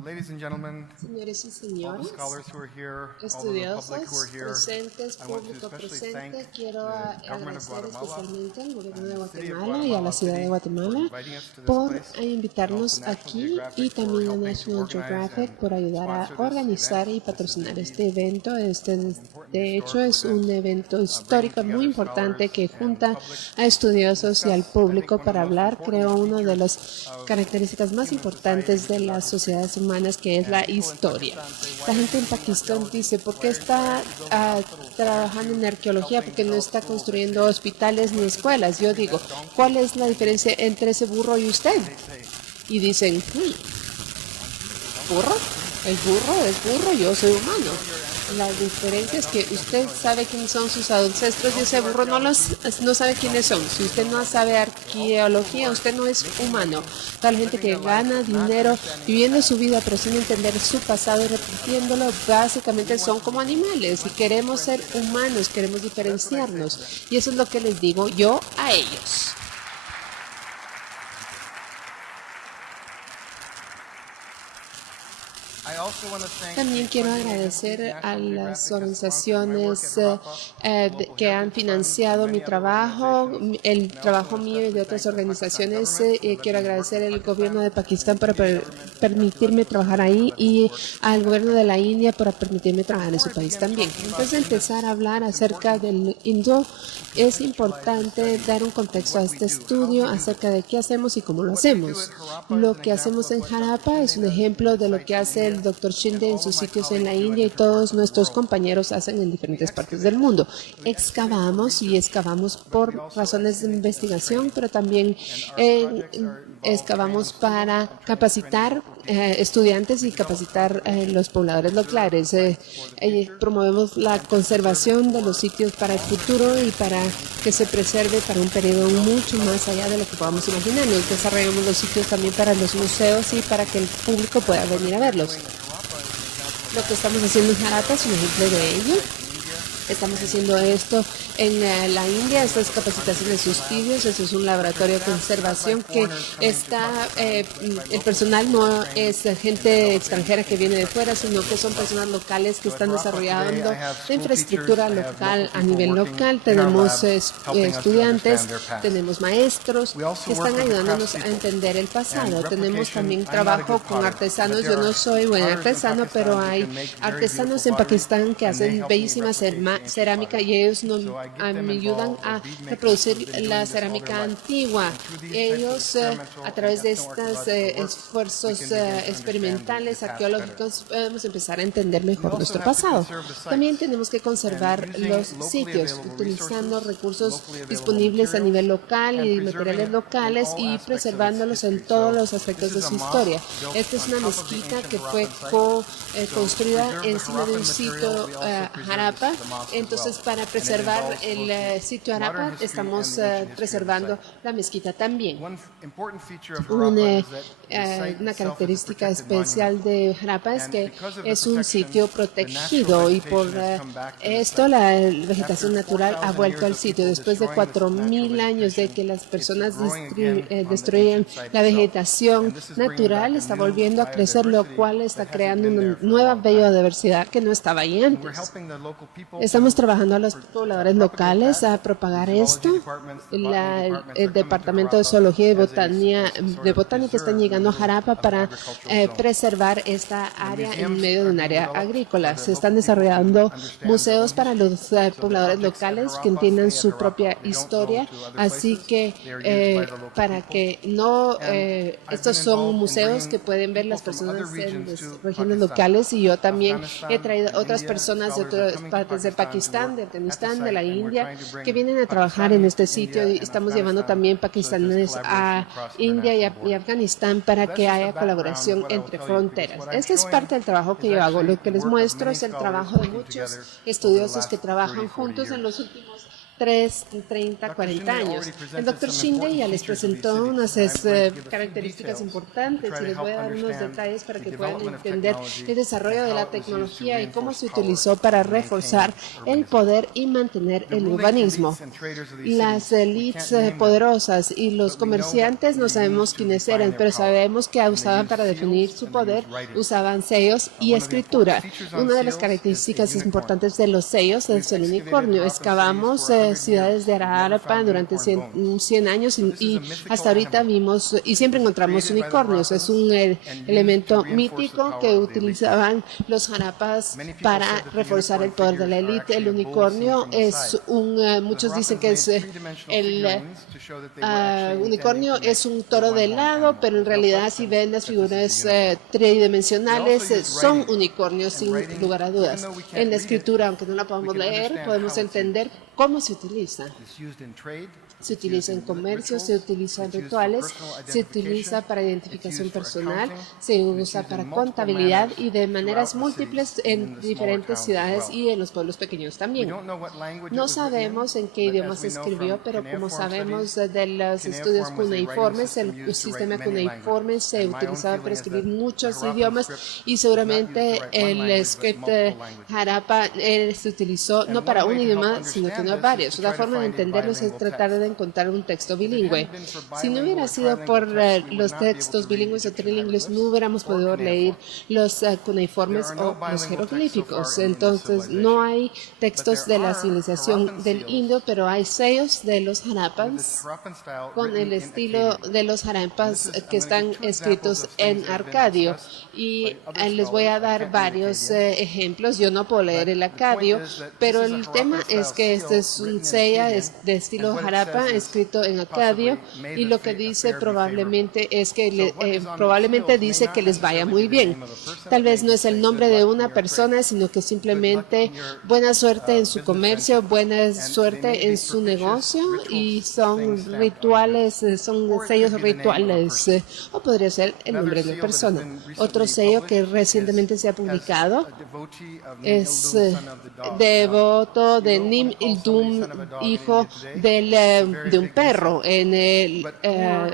Señores y señores, estudiosos, presentes, público presente, quiero agradecer especialmente al gobierno de Guatemala y a la ciudad de Guatemala por invitarnos aquí y también a National Geographic por ayudar a organizar y patrocinar este evento. De hecho, es un evento histórico muy importante que junta a estudiosos y al público para hablar, creo, una de las características más importantes de las sociedades humanas, que es la historia. La gente en Pakistán dice, ¿por qué está trabajando en arqueología? ¿Por qué no está construyendo hospitales ni escuelas? Yo digo, ¿cuál es la diferencia entre ese burro y usted? Y dicen, ¿burro? El burro es burro, yo soy humano. La diferencia es que usted sabe quiénes son sus ancestros y ese burro no sabe quiénes son. Si usted no sabe arqueología, usted no es humano. Toda la gente que gana dinero viviendo su vida pero sin entender su pasado y repitiéndolo, básicamente son como animales y queremos ser humanos, queremos diferenciarnos. Y eso es lo que les digo yo a ellos. También quiero agradecer a las organizaciones que han financiado mi trabajo, el trabajo mío y de otras organizaciones. Quiero agradecer al gobierno de Pakistán por permitirme trabajar ahí y al gobierno de la India por permitirme trabajar en su país también. Antes de empezar a hablar acerca del Indo, es importante dar un contexto a este estudio acerca de qué hacemos y cómo lo hacemos. Lo que hacemos en Harappa es un ejemplo de lo que hace el Dr. Shinde en sus sitios en la India y todos nuestros compañeros hacen en diferentes partes del mundo. Excavamos por razones de investigación, pero también excavamos para capacitar estudiantes y capacitar los pobladores locales. Promovemos la conservación de los sitios para el futuro y para que se preserve para un periodo mucho más allá de lo que podamos imaginar. Nos desarrollamos los sitios también para los museos y para que el público pueda venir a verlos. Lo que estamos haciendo en Harappa es un ejemplo de ello. Estamos haciendo esto en la India, estas capacitaciones y estudios. Eso es un laboratorio de conservación que está, el personal no es gente extranjera que viene de fuera, sino que son personas locales que están desarrollando la infraestructura local a nivel local. Tenemos estudiantes, tenemos maestros que están ayudándonos a entender el pasado. Tenemos también trabajo con artesanos. Yo no soy buen artesano, pero hay artesanos en Pakistán que hacen bellísima cerámica y ellos me ayudan a reproducir la cerámica antigua. Ellos, a través de estos esfuerzos experimentales, arqueológicos, podemos empezar a entender mejor nuestro pasado. También tenemos que conservar los sitios, utilizando recursos disponibles a nivel local y materiales locales y preservándolos en todos los aspectos de su historia. Esta es una mezquita que fue construida encima de un sitio Harappa. Entonces, para preservar el sitio Harappa, estamos preservando la mezquita también. Una característica especial de Harappa es que es un sitio protegido y por esto la vegetación natural ha vuelto al sitio. Después de 4.000 años de que las personas destruían la vegetación natural, está volviendo a crecer, lo cual está creando una nueva biodiversidad que no estaba ahí antes. Estamos trabajando a los pobladores locales a propagar esto. El Departamento de Zoología y Botánica están llegando a Harappa para preservar esta área en medio de un área agrícola. Se están desarrollando museos para los pobladores locales que entiendan su propia historia. Así que para que no... estos son museos que pueden ver las personas en las regiones locales y yo también he traído otras personas de otras partes de Pakistán, de Afganistán, de la India, que vienen a trabajar en este sitio y estamos llevando también pakistaníes a India y Afganistán para que haya colaboración entre fronteras. Este es parte del trabajo que yo hago. Lo que les muestro es el trabajo de muchos estudiosos que trabajan juntos en los últimos 30, 40 años. El Dr. Shinde ya les presentó unas características importantes y les voy a dar unos detalles para que puedan entender el desarrollo de la tecnología y cómo se utilizó para reforzar el poder y mantener el urbanismo. Las élites poderosas y los comerciantes no sabemos quiénes eran, pero sabemos que usaban para definir su poder, usaban sellos y escritura. Una de las características importantes de los sellos es el unicornio. Excavamos ciudades de Harappa durante 100 años y hasta ahorita vimos y siempre encontramos unicornios. Es un elemento mítico que utilizaban los Harappas para reforzar el poder de la élite. El unicornio es muchos dicen que es unicornio es un toro de helado, pero en realidad si ven las figuras tridimensionales son unicornios sin lugar a dudas. En la escritura, aunque no la podamos leer, podemos entender cómo se utiliza. Se utiliza en comercio, se utiliza en rituales, se utiliza para identificación personal, se usa para contabilidad y de maneras múltiples en diferentes ciudades y en los pueblos pequeños también. No sabemos en qué idioma se escribió, pero como sabemos de los estudios cuneiformes, el sistema cuneiforme se utilizaba para escribir muchos idiomas y seguramente el script Harappa se utilizó no para un idioma, sino que varios. Una forma de entenderlo es tratar de encontrar un texto bilingüe. Si no hubiera sido por los textos bilingües o trilingües, no hubiéramos podido leer los cuneiformes o los jeroglíficos. Entonces, no hay textos de la civilización del Indo, pero hay sellos de los Harappas con el estilo de los Harappas que están escritos en arcadio. Y les voy a dar varios ejemplos. Yo no puedo leer el acadio, pero el tema es que este es un sella de estilo Harappa escrito en acadio y lo que dice probablemente es que probablemente dice que les vaya muy bien. Tal vez no es el nombre de una persona, sino que simplemente buena suerte en su comercio, buena suerte en su negocio y son rituales, son sellos rituales o podría ser el nombre de la persona. Otro sello que recientemente se ha publicado es devoto de Nim Ildum, hijo de un perro. En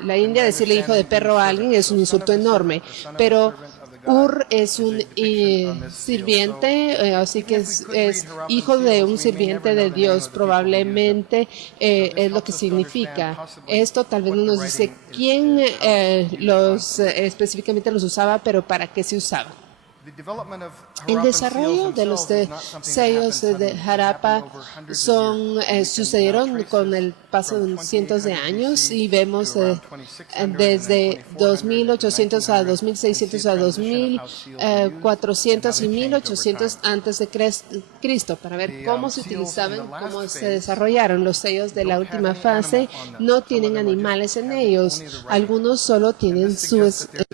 la India decirle hijo de perro a alguien es un insulto enorme, pero Ur es un sirviente, así que es hijo de un sirviente de Dios, probablemente es lo que significa. Esto tal vez no nos dice quién específicamente los usaba, pero para qué se usaba. El desarrollo de los sellos de Harappa sucedieron con el paso de cientos de años y vemos desde 2800 a 2600 a 2400 y 1800 antes de Cristo para ver cómo se utilizaban, cómo se desarrollaron. Los sellos de la última fase no tienen animales en ellos, algunos solo tienen su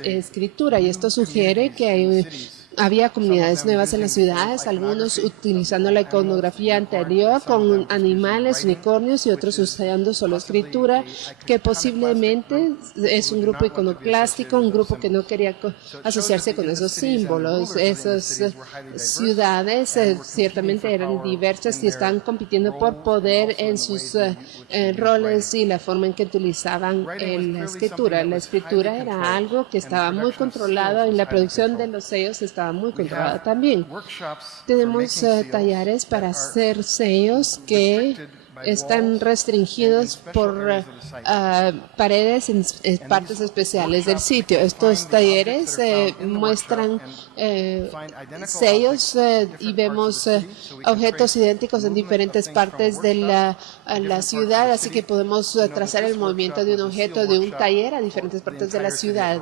escritura y esto sugiere que había comunidades nuevas en las ciudades, algunos utilizando la iconografía anterior con animales, unicornios y otros usando solo escritura, que posiblemente es un grupo iconoclástico, un grupo que no quería asociarse con esos símbolos. Esas ciudades ciertamente eran diversas y estaban compitiendo por poder en sus roles y la forma en que utilizaban la escritura. La escritura era algo que estaba muy controlado y la producción de los sellos estaba muy controlada también. Tenemos talleres para hacer sellos que están restringidos por paredes en partes especiales del sitio. Estos talleres muestran sellos y vemos objetos idénticos en diferentes partes de la ciudad, así que podemos trazar el movimiento de un objeto de un taller a diferentes partes de la ciudad.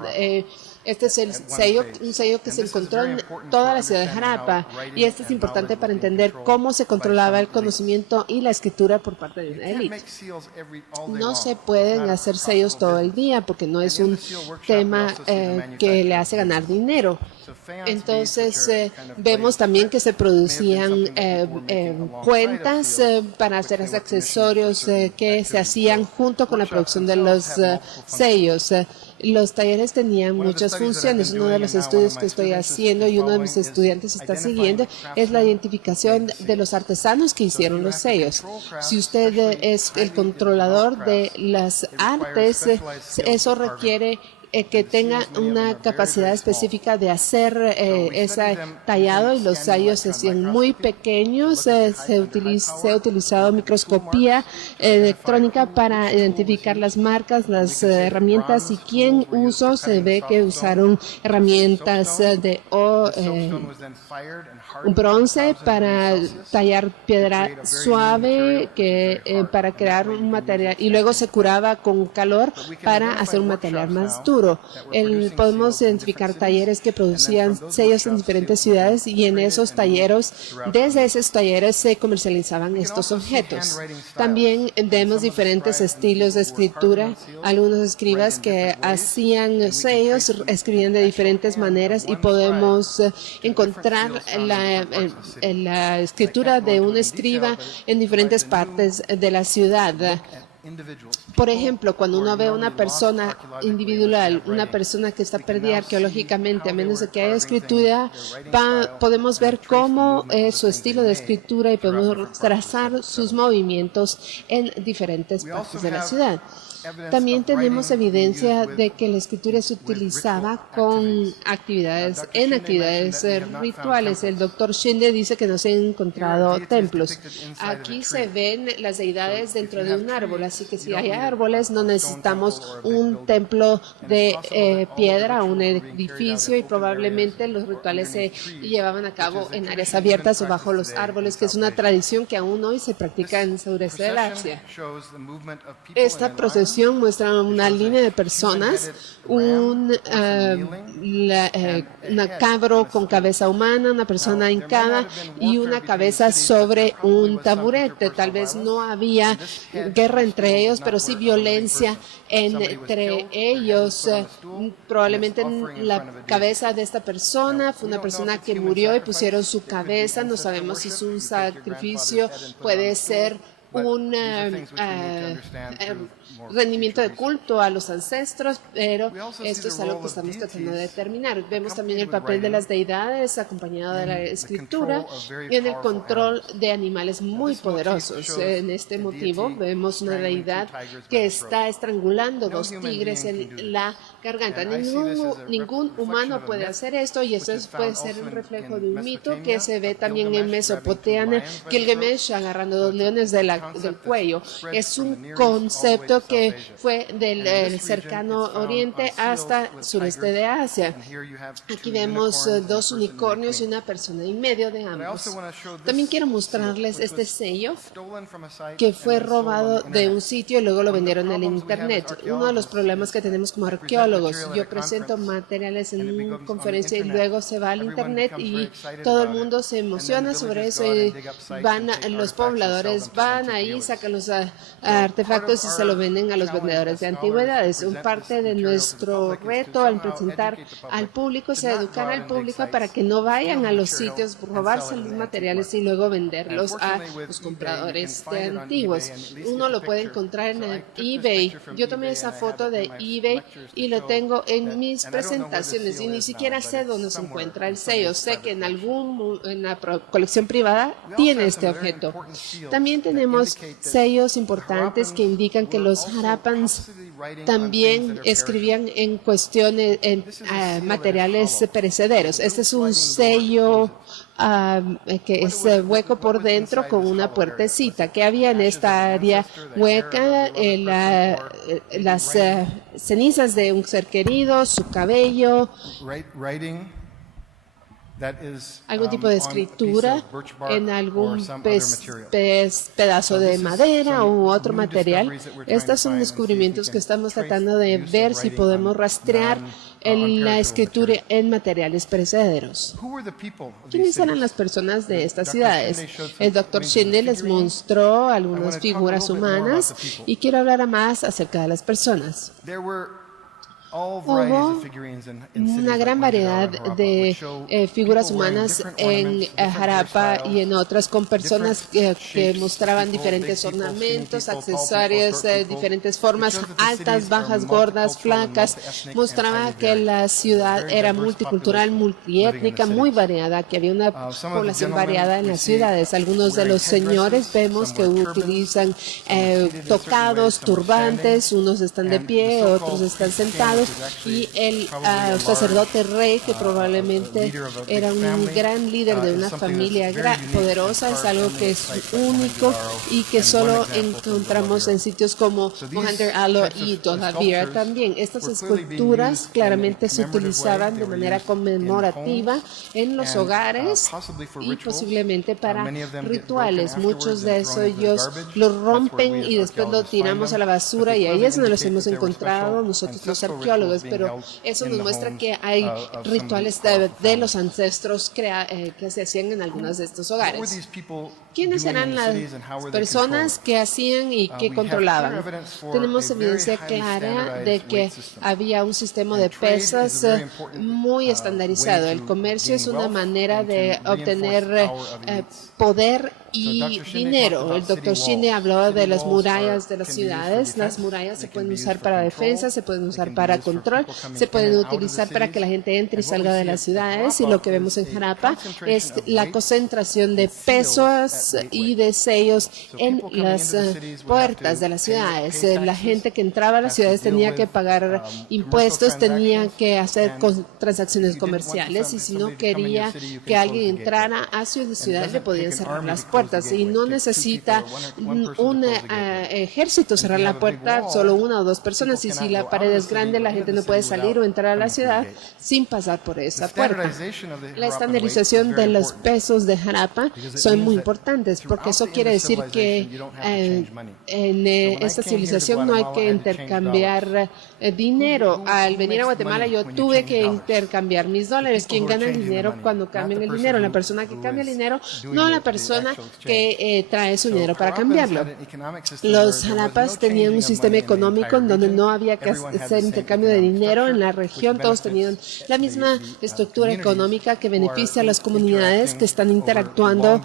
Este es el sello, un sello que se encontró en toda la ciudad de Harappa y este es importante para entender cómo se controlaba el conocimiento y la escritura por parte de una élite. No se pueden hacer sellos todo el día porque no es un tema que le hace ganar dinero. Entonces vemos también que se producían cuentas para hacer accesorios que se hacían junto con la producción de los sellos. Los talleres tenían muchas funciones. Uno de los estudios que estoy haciendo y uno de mis estudiantes está siguiendo es la identificación de los artesanos que hicieron los sellos. Si usted es el controlador de las artes, eso requiere que tenga una capacidad específica de hacer ese tallado, y los sellos se hacían muy pequeños. Se ha utilizado microscopía electrónica para identificar las marcas, las herramientas y quién usó. Se ve que usaron herramientas de bronce para tallar piedra suave para crear un material, y luego se curaba con calor para hacer un material más duro. Podemos identificar talleres que producían sellos en diferentes ciudades, y en desde esos talleres se comercializaban estos objetos. También vemos diferentes estilos de escritura. Algunos escribas que hacían sellos escribían de diferentes maneras, y podemos encontrar la escritura de un escriba en diferentes partes de la ciudad. Por ejemplo, cuando uno ve una persona individual, una persona que está perdida arqueológicamente, a menos de que haya escritura, podemos ver cómo es su estilo de escritura y podemos trazar sus movimientos en diferentes partes de la ciudad. También tenemos evidencia de que la escritura se utilizaba en actividades rituales. El Dr. Schindler dice que no se han encontrado templos. Aquí se ven las deidades dentro de un árbol, así que si hay árboles no necesitamos un templo de piedra, un edificio, y probablemente los rituales se llevaban a cabo en áreas abiertas o bajo los árboles, que es una tradición que aún hoy se practica en el sureste del Asia. Esta procesión muestra una línea de personas, un cabro con cabeza humana, una persona hincada y una cabeza sobre un taburete. Tal vez no había guerra entre ellos, pero sí violencia entre ellos. Probablemente la cabeza de esta persona fue una persona que murió y pusieron su cabeza. No sabemos si es un sacrificio, puede ser un rendimiento de culto a los ancestros, pero esto es algo que estamos tratando de determinar. Vemos también el papel de las deidades acompañado de la escritura y en el control de animales muy poderosos. En este motivo vemos una deidad que está estrangulando dos tigres en la garganta. Ningún humano puede hacer esto, y eso puede ser un reflejo de un mito que se ve también en Mesopotamia, Gilgamesh agarrando dos leones del cuello. Es un concepto que fue del cercano oriente hasta el sureste de Asia. Aquí vemos dos unicornios y una persona en medio de ambos. También quiero mostrarles este sello que fue robado de un sitio y luego lo vendieron en el internet. Uno de los problemas que tenemos como arqueólogos, yo presento materiales en una conferencia y luego se va al internet y todo el mundo se emociona sobre eso, y los pobladores van ahí, sacan los artefactos y se lo venden a los vendedores de antigüedades. Un parte de nuestro reto al presentar al público es educar al público para que no vayan a los sitios, robarse los materiales y luego venderlos a los compradores de antiguos. Uno lo puede encontrar en eBay. Yo tomé esa foto de eBay y lo tengo en mis presentaciones, y ni siquiera sé dónde se encuentra el sello. Sé que en una colección privada tiene este objeto. También tenemos sellos importantes que indican que los Harappans también escribían en cuestiones, en materiales perecederos. Este es un sello que es hueco por dentro con una puertecita. ¿Qué había en esta área hueca? Las cenizas de un ser querido, su cabello, algún tipo de escritura en algún pedazo de madera u otro material. Estos son descubrimientos que estamos tratando de ver si podemos rastrear en la escritura en materiales perecederos. ¿Quiénes eran las personas de estas ciudades? El Dr. Schindler les mostró algunas figuras humanas y quiero hablar más acerca de las personas. Hubo una gran variedad de figuras humanas en Harappa y en otras, con personas que mostraban diferentes ornamentos, accesorios, diferentes formas, altas, bajas, gordas, flacas. Mostraba que la ciudad era multicultural, multiétnica, muy variada, que había una población variada en las ciudades. Algunos de los señores vemos que utilizan tocados, turbantes, unos están de pie, otros están sentados, y el sacerdote rey, que probablemente era un gran líder de una familia poderosa, es algo que es único y que solo encontramos en sitios como Mohanty Alo y Dholavira también. Estas esculturas claramente se utilizaban de manera conmemorativa en los hogares y posiblemente para rituales. Muchos de ellos los rompen y después lo tiramos a la basura, y ahí es donde los hemos encontrado nosotros los arqueólogos, pero eso nos muestra que hay rituales de los ancestros que se hacían en algunos de estos hogares. ¿Quiénes eran las personas que hacían y que controlaban? Tenemos evidencia clara de que había un sistema de pesas muy estandarizado. El comercio es una manera de obtener poder y dinero. El doctor Shinde habló de las murallas de las ciudades. Las murallas se pueden usar para defensa, se pueden usar para control, se pueden utilizar para que la gente entre y salga de las ciudades, y lo que vemos en Harappa es la concentración de pesos y de sellos en las puertas de las ciudades. La gente que entraba a las ciudades tenía que pagar impuestos, tenía que hacer transacciones comerciales, y si no quería que alguien entrara a su ciudad, le podían cerrar las puertas. Y no necesita un ejército cerrar la puerta, solo una o dos personas, y si la pared es grande, la gente no puede salir o entrar a la ciudad sin pasar por esa puerta. La estandarización de los pesos de Harappa son muy importantes, porque eso quiere decir que en esta civilización no hay que intercambiar dinero. Al venir a Guatemala, yo tuve que intercambiar mis dólares. ¿Quién gana el dinero cuando cambian el dinero? La persona que cambia el dinero, no la persona que trae su dinero para cambiarlo. Los Harappas tenían un sistema económico en donde no había que hacer intercambio de dinero en la región. Todos tenían la misma estructura económica que beneficia a las comunidades que están interactuando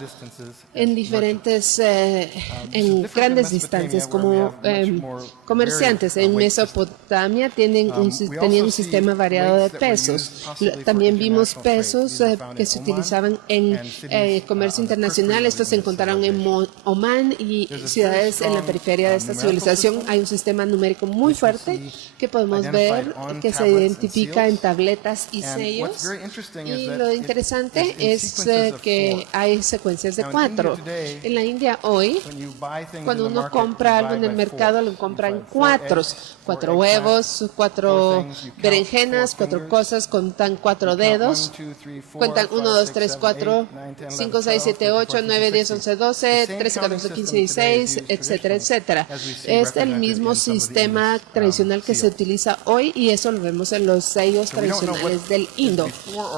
en diferentes, en grandes distancias, como comerciantes. En Mesopotamia tenían un sistema variado de pesos. También vimos pesos que se utilizaban en comercio internacional. Estos se encontraron en Omán y ciudades en la periferia de esta civilización. Hay un sistema numérico muy fuerte que podemos ver, que se identifica en tabletas y sellos. Y lo interesante es que hay secuencias de 4. En la India hoy, cuando uno compra algo en el mercado, lo compra en 4. 4 huevos, 4 berenjenas, 4 cosas, cuentan 4 dedos, cuentan 1, 2, 3, 4, 5, 6, 7, 8, 9, 10, 11, 12, 13, 14, 15, 16, etcétera, etcétera. Es el mismo sistema tradicional que se utiliza hoy, y eso lo vemos en los sellos tradicionales del Indo.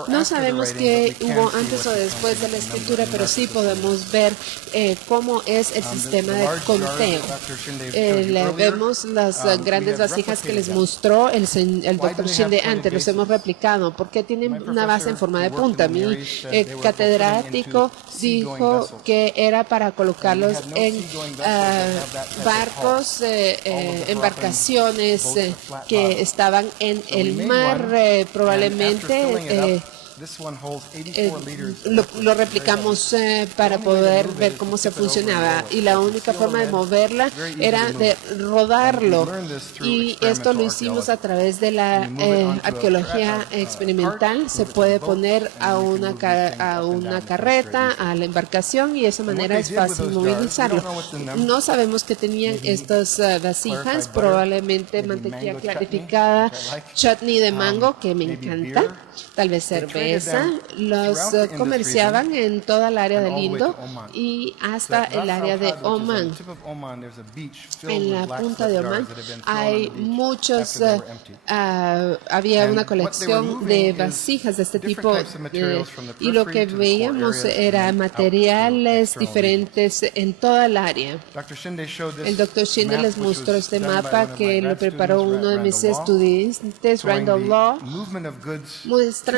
No sabemos qué hubo antes o después de la escritura, pero sí podemos ver cómo es el sistema de conteo. Vemos las grandes vasijas que les mostró el doctor Shinde antes, los hemos replicado, porque tienen una base en forma de punta. Mi catedrático dijo que era para colocarlos en barcos, embarcaciones que estaban en el mar, probablemente. Lo replicamos para poder ver cómo se funcionaba, y la única forma de moverla era de rodarlo, y esto lo hicimos a través de la arqueología experimental. Se puede poner a una carreta, a la embarcación, y de esa manera es fácil movilizarlo. No sabemos qué tenían estas vasijas, probablemente mantequilla clarificada, chutney de mango, que me encanta. tal vez cerveza. Los comerciaban en toda el área del Indo y hasta el área de Omán. En la punta de Omán hay muchos, había una colección de vasijas de este tipo y lo que veíamos era materiales diferentes en toda el área. El Dr. Shinde les mostró este mapa que lo preparó uno de mis estudiantes, Randall Law, mostrando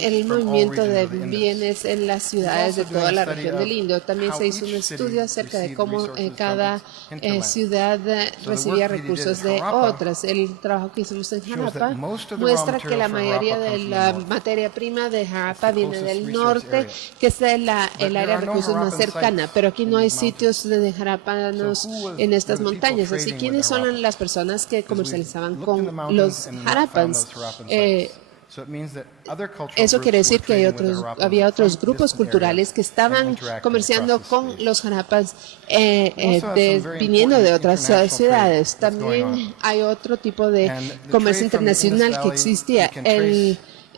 el movimiento de bienes en las ciudades de toda la región del Indo. También se hizo un estudio acerca de cómo cada ciudad recibía recursos de otras. El trabajo que hicimos en Harappa muestra que la mayoría de la materia prima de Harappa viene del norte, que es el área de recursos más cercana, pero aquí no hay sitios de harappanos en estas montañas. Así, ¿quiénes son las personas que comercializaban con los harappans? Eso quiere decir que había otros grupos culturales que estaban comerciando con los harappans viniendo de otras ciudades. También hay otro tipo de comercio internacional que existía.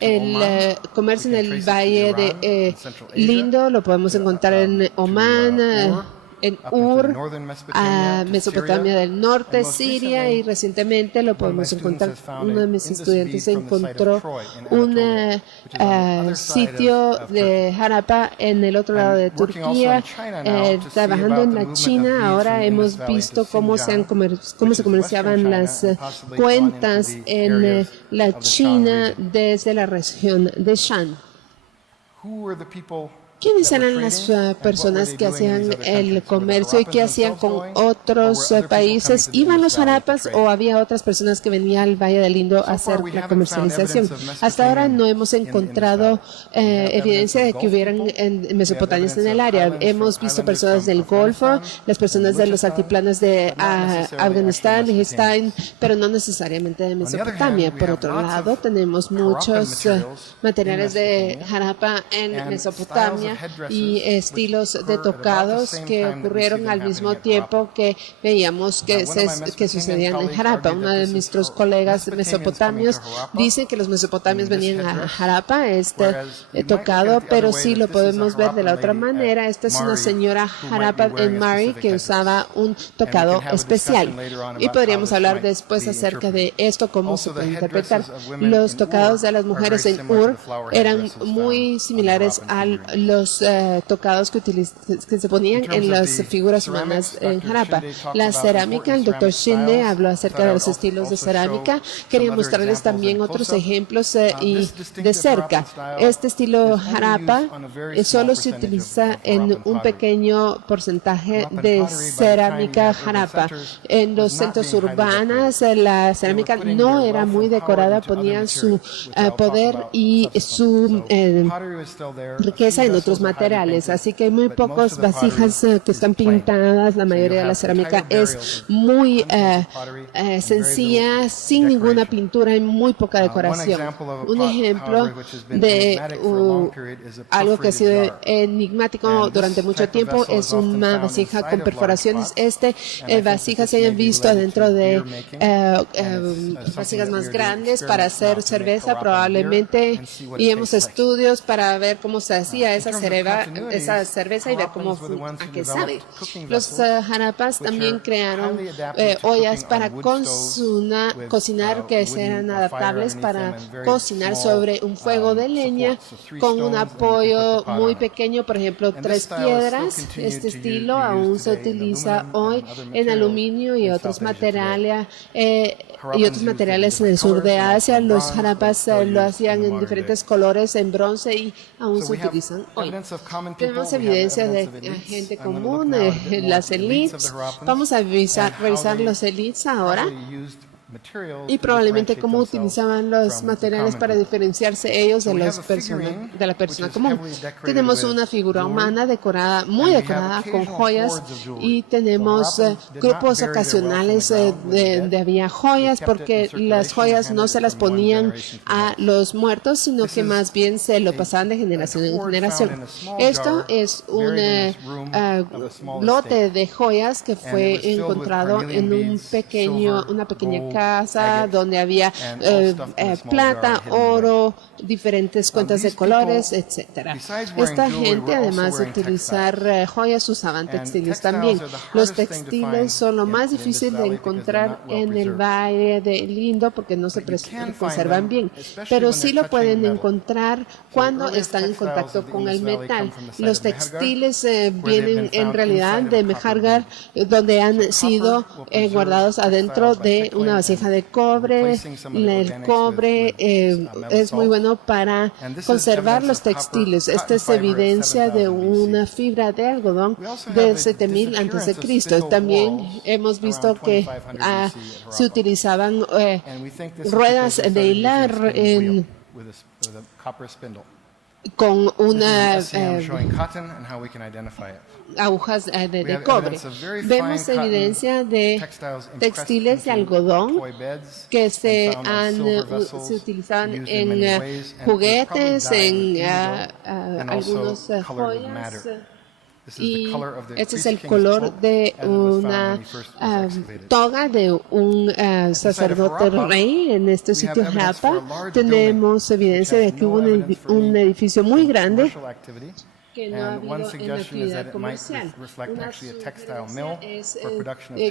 El comercio en el Valle de Lindo lo podemos encontrar en Omán, en Ur, Mesopotamia del Norte, Siria, y recientemente lo podemos encontrar. Uno de mis estudiantes encontró un sitio de Harappa en el otro lado de Turquía. Trabajando en la China, ahora hemos visto cómo se comerciaban las cuentas en la China desde la región de Shan. ¿Quiénes eran las personas que hacían el comercio y qué hacían con otros países? ¿Iban los harappas o había otras personas que venían al Valle del Indo a hacer la comercialización? Hasta ahora no hemos encontrado evidencia de que hubieran mesopotamios en el área. Hemos visto personas del Golfo, las personas de los altiplanos de Afganistán, Egipto, pero no necesariamente de Mesopotamia. Por otro lado, tenemos muchos materiales de harappa en Mesopotamia y estilos de tocados que ocurrieron al mismo tiempo que veíamos que sucedían en Harappa. Uno de nuestros colegas mesopotamios dice que los mesopotamios venían a Harappa, tocado, pero sí lo podemos ver de la otra manera. Esta es una señora Harappa en Mari que usaba un tocado especial. Y podríamos hablar después acerca de esto, cómo se puede interpretar. Los tocados de las mujeres en Ur eran muy similares a los tocados que se ponían en las figuras humanas en Harappa. La cerámica, el Dr. Shinde habló acerca de los estilos de cerámica. Quería mostrarles también otros ejemplos y de cerca. Este estilo Harappa solo se utiliza en un pequeño porcentaje de cerámica Harappa. En los centros urbanos la cerámica no era muy decorada, ponían su poder y su riqueza en otros materiales, así que hay muy pocas vasijas que están pintadas. La mayoría de la cerámica es muy sencilla, sin ninguna pintura y muy poca decoración. Un ejemplo de algo que ha sido enigmático durante mucho tiempo es una vasija con perforaciones. Vasijas se han visto adentro de vasijas más grandes para hacer cerveza probablemente, y hemos estudios para ver cómo se hacía esa cerveza y ver a qué sabe. Los harappas también crearon ollas para cocinar que eran adaptables para cocinar sobre un fuego de leña con un apoyo muy pequeño, por ejemplo 3 piedras. Este estilo aún se utiliza hoy en aluminio y otros materiales en el sur de Asia. Los harappas lo hacían en diferentes colores, en bronce, y aún se utilizan hoy. Tenemos evidencia de gente común, las elites. Vamos a revisar los elites ahora. Y probablemente cómo utilizaban los materiales para diferenciarse ellos de la persona común. Tenemos una figura humana muy decorada con joyas, y tenemos grupos ocasionales de había joyas, porque las joyas no se las ponían a los muertos, sino que más bien se lo pasaban de generación en generación. Esto es un lote de joyas que fue encontrado en una pequeña casa donde había plata, oro, diferentes cuentas de colores, etcétera. Esta gente, además de utilizar joyas, usaban textiles también. Los textiles son lo más difícil de encontrar en el Valle del Indo porque no se conservan bien, pero sí lo pueden encontrar cuando están en contacto con el metal. Los textiles vienen en realidad de Mehrgarh, donde han sido guardados adentro de una vasija de cobre. El cobre es muy bueno para conservar los textiles. Esta es evidencia de una fibra de algodón de 7000 a.C. También hemos visto que se utilizaban ruedas de hilar con una agujas de cobre. Vemos evidencia de textiles de algodón que se utilizaban en juguetes, en algunos joyas. Y este es el color de una toga de un sacerdote rey en este sitio Harappa. Tenemos evidencia de que hubo un edificio muy grande que no ha habido en actividad comercial. Una sugerencia es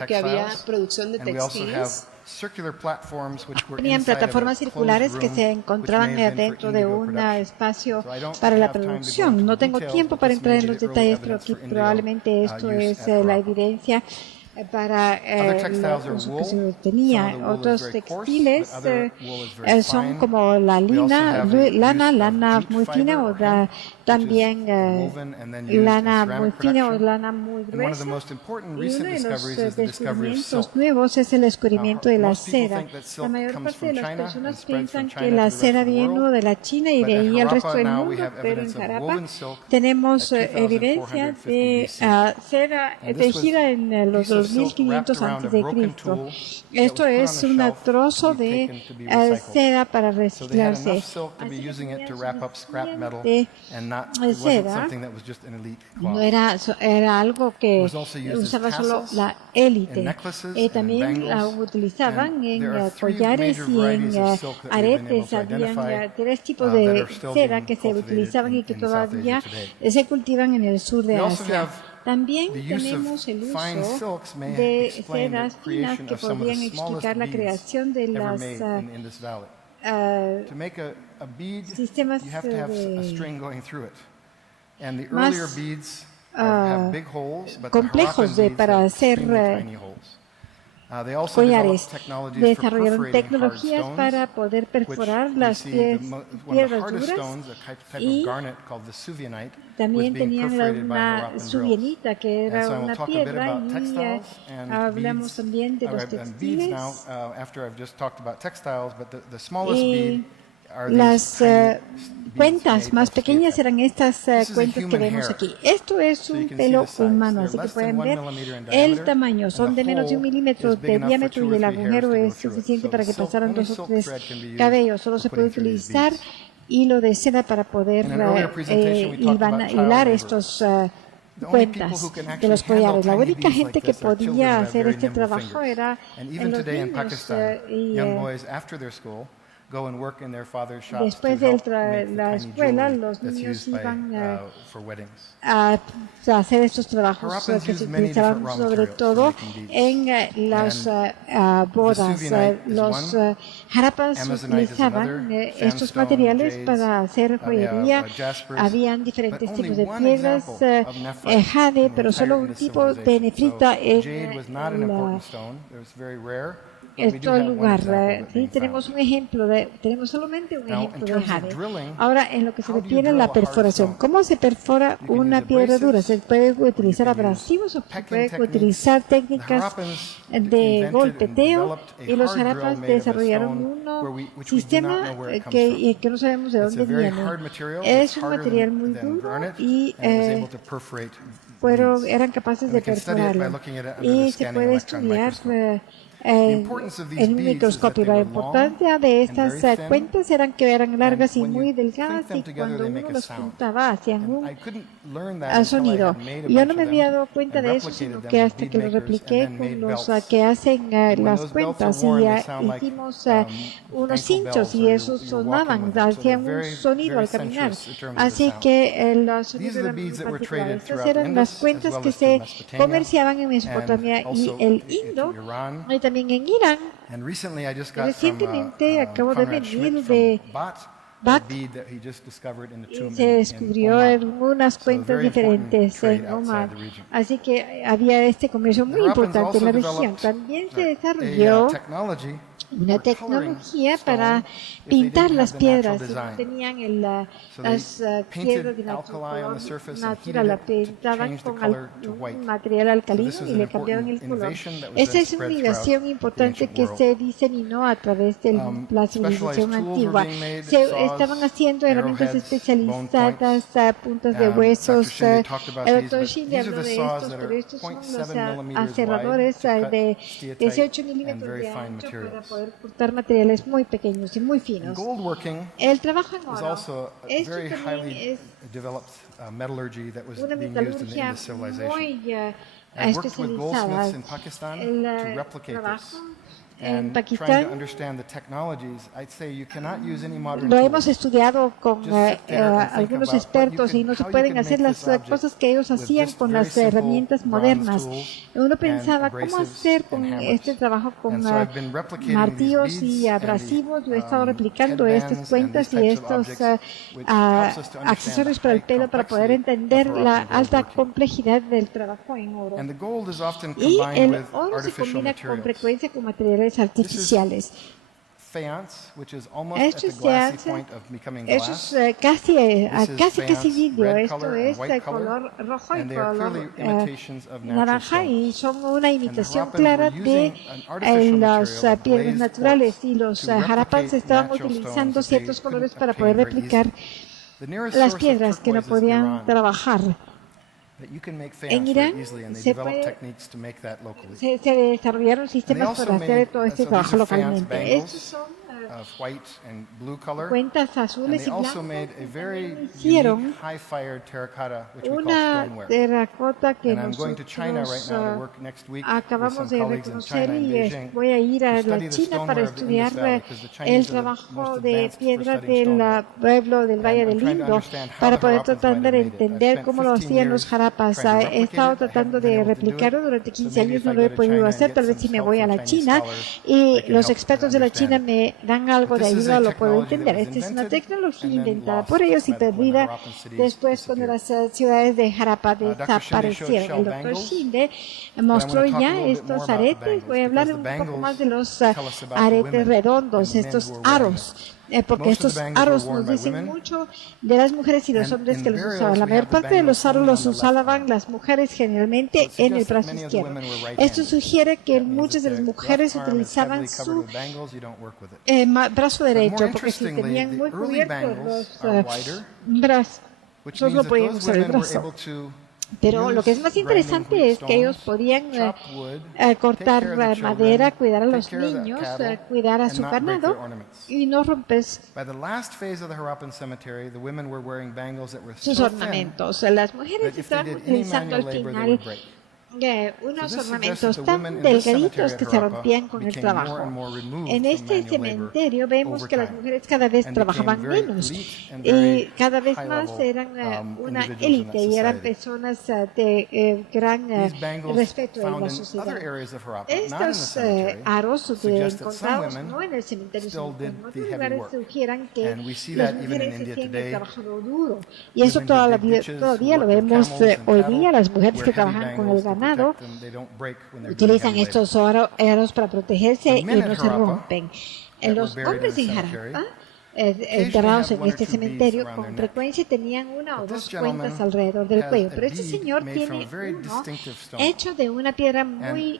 que había producción de textiles. Tenían plataformas circulares que se encontraban dentro de un espacio para la producción. No tengo tiempo para entrar en los detalles, pero aquí probablemente esto es la evidencia para el uso que se tenía. Otros textiles son como la lana muy fina o también lana muy fina o lana muy gruesa. Y uno de los descubrimientos nuevos es el descubrimiento de la seda. La mayor parte de las personas piensan que la seda vino de la China y de ahí al resto del mundo, pero en Harappa tenemos evidencia de seda tejida en los 2500 a.C. Esto es un trozo de seda para reciclarse. De seda no era algo que usaba solo la élite. También la utilizaban en collares y en aretes. Habían tres tipos de seda que se utilizaban y que todavía se cultivan en el sur de Asia. También tenemos el uso de sedas finas que podrían explicar la creación de las sistemas más complejos para hacer collares. Desarrollaron tecnologías para poder perforar las piedras duras y también tenían una subienita que era una piedra y hablamos también de los textiles y las cuentas más pequeñas eran estas cuentas que vemos aquí. Esto es un pelo humano, así que pueden ver el tamaño. Son de menos de 1 milímetro de diámetro y el agujero es suficiente para que pasaran 2 o 3 cabellos. Solo se puede utilizar hilo de seda para poder hilar estos cuentas de los collares. La única gente que podía hacer este trabajo era en los niños después de la escuela, los niños iban a hacer estos trabajos que se utilizaban sobre todo en las bodas. Los Harappas utilizaban estos materiales para hacer joyería. Habían diferentes tipos de piedras, jade, pero solo un tipo de nefrita en este lugar. ¿Sí? Tenemos solamente un ejemplo de jade. Ahora, en lo que se refiere a la perforación, ¿cómo se perfora una piedra dura? ¿Se puede utilizar abrasivos o se puede utilizar técnicas de golpeteo? Y los Harappas desarrollaron un sistema que no sabemos de dónde viene. Es un material muy duro y eran capaces de perforarlo. Y se puede estudiar en un microscopio. La importancia de estas cuentas eran que eran largas y muy delgadas, y cuando uno los juntaba hacían un sonido. Yo no me había dado cuenta de eso, sino que hasta que lo repliqué con los que hacen las cuentas, y hicimos unos cinchos y esos sonaban, hacían un sonido al caminar. Así que los sonidos eran muy particulares. Estas eran las cuentas que se comerciaban en Mesopotamia y el Indo, y también en Irán. Recientemente acabo de venir de Bat, y se descubrió en unas cuentas diferentes en Oman. Así que había este comercio muy importante en la región. También se desarrolló una tecnología para pintar las piedras. Tenían las piedras de natural, la pintaban con un material alcalino y le cambiaban el color. Esta es una innovación importante que se diseminó a través de la civilización antigua. Se estaban haciendo herramientas especializadas, puntas de huesos. El doctor Shinde habló de estos, pero estos son los aserradores de 18 milímetros de ancho para poder cortar materiales muy pequeños y muy finos. El trabajo en oro, esto también es una metalurgia muy especializada. El trabajo en Pakistán lo hemos estudiado con algunos expertos, y no se pueden hacer las cosas que ellos hacían con las herramientas modernas. Uno pensaba cómo hacer con este trabajo con martillos y abrasivos. Yo he estado replicando estas cuentas y estos accesorios para el pelo para poder entender la alta complejidad del trabajo en oro. Y el oro se combina con frecuencia con materiales artificiales. Esto es casi vidrio. Esto es de color rojo y color naranja, y son una imitación clara de las piedras naturales, y los Harappas estaban utilizando ciertos colores para poder replicar las piedras que no podían trabajar. En Irán se desarrollaron sistemas para hacer todo este trabajo localmente. Estos son cuentas azules y blancas. Hicieron una terracota que nosotros acabamos de reconocer, y voy a ir a la China para estudiar el trabajo de piedra del pueblo del Valle del Indo, para poder tratar de entender cómo lo hacían los Harappas. He estado tratando de replicarlo durante 15 años, no lo he podido hacer. Tal vez si me voy a la China y los expertos de la China me dan algo de ayuda, lo puedo entender. Esta es una tecnología inventada por ellos y perdida después cuando las ciudades de Harappa desaparecieron. El doctor Shinde mostró ya estos aretes. Voy a hablar un poco más de los aretes redondos, estos aros. Porque estos aros nos dicen mucho de las mujeres y los hombres que los usaban. La mayor parte de los aros los usaban las mujeres generalmente en el brazo izquierdo. Esto sugiere que muchas de las mujeres utilizaban su brazo derecho, porque si tenían muy cubiertos los brazos, no podían usar el brazo. Pero lo que es más interesante es que ellos podían cortar madera, cuidar a los niños, cuidar a su ganado y no romper sus ornamentos. Las mujeres estaban utilizando al final unos ornamentos tan delgaditos que se rompían con el trabajo. En este cementerio vemos que las mujeres cada vez trabajaban menos y cada vez más eran una élite y eran personas de gran respeto en la sociedad. Estos aros encontrados no en el cementerio, sino en otros lugares sugieran que las mujeres hacían el trabajo duro. Y eso todavía lo vemos hoy día. Las mujeres que trabajan con el ganado utilizan estos aros para protegerse y no se rompen. Los hombres en Harappa, enterrados en este cementerio, con frecuencia tenían una o dos cuentas alrededor del cuello. Pero este señor tiene uno hecho de una piedra muy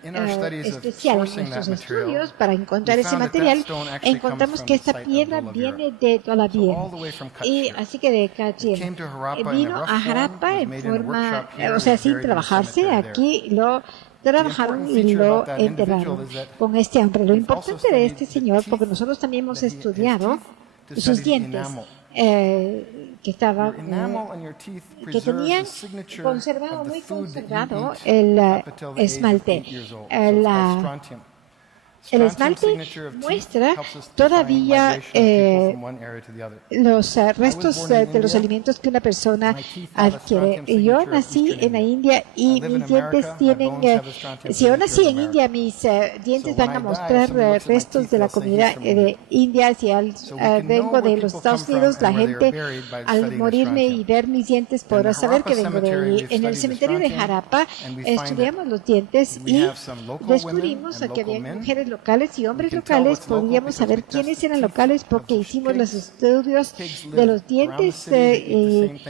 especial. En nuestros estudios, para encontrar ese material, encontramos que esta piedra viene de Tolabir. Y así que de Kachir vino a Harappa en forma, o sea, sin trabajarse. Aquí lo trabajaron y lo enterraron con este hambre. Lo importante de este señor, porque nosotros también hemos estudiado sus dientes, que tenían conservado, muy conservado el esmalte. El esmalte muestra todavía los restos de los alimentos que una persona adquiere. Yo nací en la India y mis dientes tienen, si yo nací en India, mis dientes van a mostrar restos de la comida de India. Si vengo de los Estados Unidos, la gente al morirme y ver mis dientes podrá saber que vengo de ahí. En el cementerio de Harappa estudiamos los dientes y descubrimos que había mujeres locales y hombres locales. Podíamos saber quiénes eran locales porque hicimos los estudios de los dientes y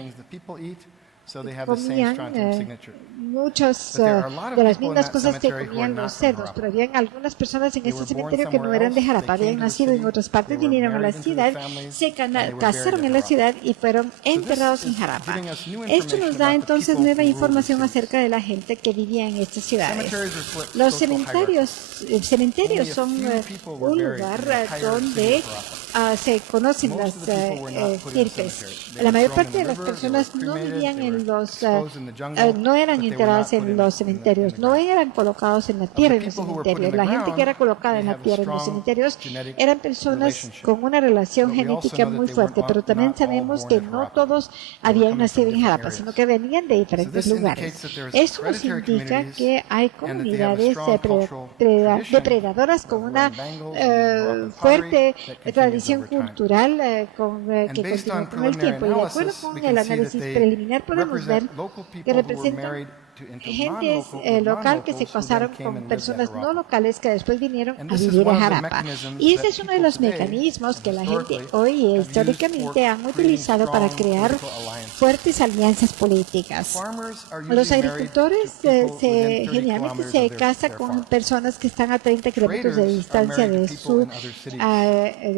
comían muchas de las mismas cosas que comían los cerdos, pero habían algunas personas en este cementerio que no eran de Harappa, habían nacido en otras partes, vinieron a la ciudad, se casaron en la ciudad y fueron enterrados en Harappa. Esto nos da entonces nueva información acerca de la gente que vivía en estas ciudades. Los cementerios son un lugar donde se conocen las stirpes. La mayor parte de las personas no vivían en los, no eran enterradas en los cementerios, no eran colocados en la tierra en los cementerios. La gente que era colocada en la tierra en los cementerios eran personas con una relación genética muy fuerte, pero también sabemos que no todos habían nacido en Harappa, sino que venían de diferentes lugares. Esto nos indica que hay comunidades depredadoras con una fuerte tradición cultural que continúa con el tiempo. Y de acuerdo con el análisis preliminar podemos ver que representan gente local que se casaron con personas no locales que después vinieron a vivir a Harappa. Y ese es uno de los mecanismos que la gente hoy históricamente han utilizado para crear fuertes alianzas políticas. Los agricultores generalmente se casan con personas que están a 30 kilómetros de distancia de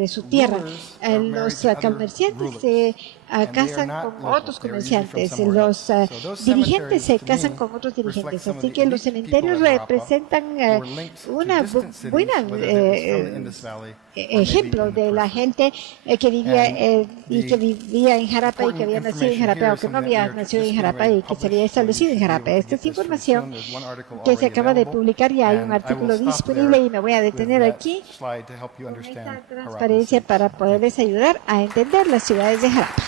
su tierra. Los comerciantes se casan con otros comerciantes. Los dirigentes se casan con otros dirigentes. Así que los cementerios representan una buena ejemplo de la gente que vivía en Harappa y que había nacido en Harappa o que no había nacido en Harappa y que se había establecido en Harappa. Esta es información que se acaba de publicar y hay un artículo disponible y me voy a detener aquí con esta transparencia para poderles ayudar a entender las ciudades de Harappa.